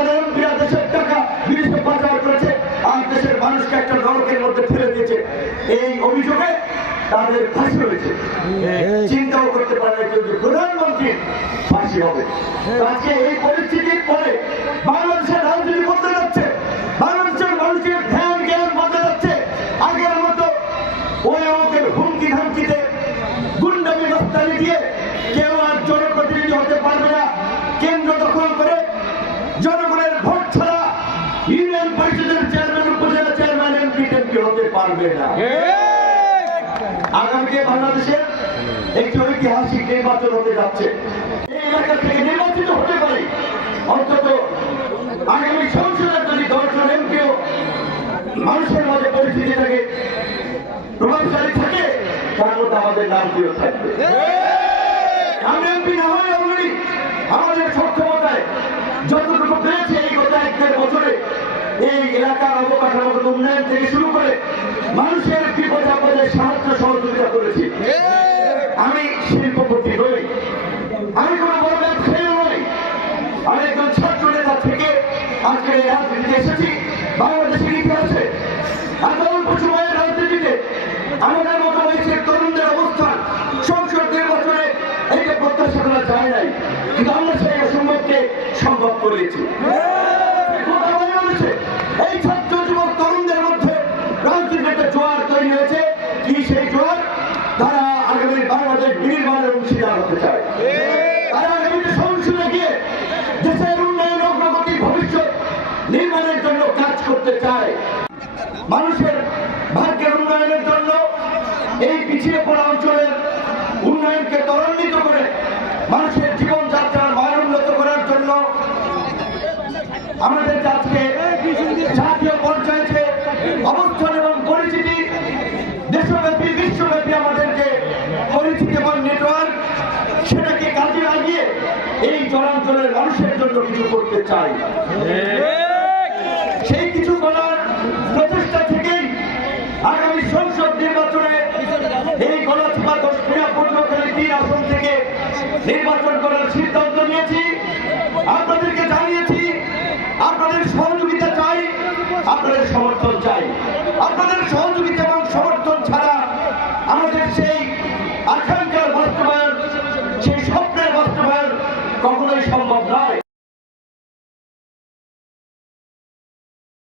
আমাদের এমপিরা দেশের টাকা বিদেশে পাচার করেছে আর দেশের মানুষকে একটা নরকের মধ্যে ফেলে দিয়েছে। এই অভিযোগে তাদের ফাঁসি হয়েছে। চিন্তাও করতে পারে কেউ যে প্রধানমন্ত্রীর ফাঁসি হবে। আজকে এই পরিস্থিতির পরে বাংলাদেশের রাজনীতি বদলে যাচ্ছে, বাংলাদেশের মানুষের ধ্যান জ্ঞান বদলে যাচ্ছে। আগের মতো ওই আমাদের হুমকি ধামকিতে গুন্ডামি রফতানি দিয়ে কেউ আর জনপ্রতিনিধি হতে পারবে না। কেন্দ্র দখল করে জনগণের ভোট ছাড়া ইউনিয়ন পরিষদের চেয়ারম্যান, উপজেলা চেয়ারম্যান, এমপি টেমপি হতে পারবে না। আগামীতে বাংলাদেশের একটি ঐতিহাসিক নির্বাচন হতে যাচ্ছে। এই এলাকা থেকে নির্বাচিত হতে পারে অন্তত আগামী সংসদের যদি 10 জন এমপিও মানুষের মাঝে পরিস্থিতি থাকে, প্রভাবশালী থাকে, তার মধ্যে আমাদের নাম প্রিয় থাকবে। আমরা এমপি না হয়ে অলরেডি আমাদের সক্ষমতায় যতটুকু পেয়েছে এই গত 1-1.5 বছরে এই এলাকার অবকাঠামোগত উন্নয়ন থেকে শুরু করে মানুষের বিপদ আপদে সাহায্য সহযোগিতা করেছি। আমি শিল্পপতি নই, আমি কোনো বড় ব্যবসায়ী নই, আমি একজন ছাত্র নেতা থেকে আজকে এই রাজনীতিতে এসেছি। বাংলাদেশের ইতিহাসে এত অল্প সময়ের রাজনীতিতে আমাদের মতো বয়সের তরুণদের অবস্থান সংসদ নির্বাচনে এইটা প্রত্যাশা করা যায় নাই, কিন্তু আমরা সেই অসম্ভবকে সম্ভব করেছি। এই ছাত্র যুবক তরুণদের মধ্যে রাজনীতির একটা জোয়ার তৈরি হয়েছে। কি সেই জোয়ার? তারা আগামী বাংলাদেশ নির্মাণের অংশীদার হতে চায়। তারা আগামীতে সংসদে গিয়ে দেশের উন্নয়ন অগ্রগতি ভবিষ্যৎ নির্মাণের জন্য কাজ করতে চায়। মানুষের ভাগ্যের উন্নয়নের জন্য এই পিছিয়ে পড়া অঞ্চলের উন্নয়নকে ত্বরান্বিত করে মানুষের জীবনযাত্রার মান উন্নত করার জন্য আমাদের আজকে জাতীয় পর্যায়ে অবস্থান এবং পরিচিতি, দেশব্যাপী বিশ্বব্যাপী আমাদেরকে পরিচিতি এবং নেটওয়ার্ক, সেটাকে কাজে লাগিয়ে এই জলাঞ্চলের মানুষের জন্য কিছু করতে চাই। সেই কিছু করার প্রচেষ্টা থেকেই আগামী সংসদ নির্বাচনে এই গলাচিপা 10 পটুয়াখালী 3 আসন থেকে নির্বাচন করার সিদ্ধান্ত নিয়েছি। আপনাদেরকে জানিয়েছি আপনাদের সহযোগিতা চাই, আপনাদের সমর্থন চাই, আপনাদের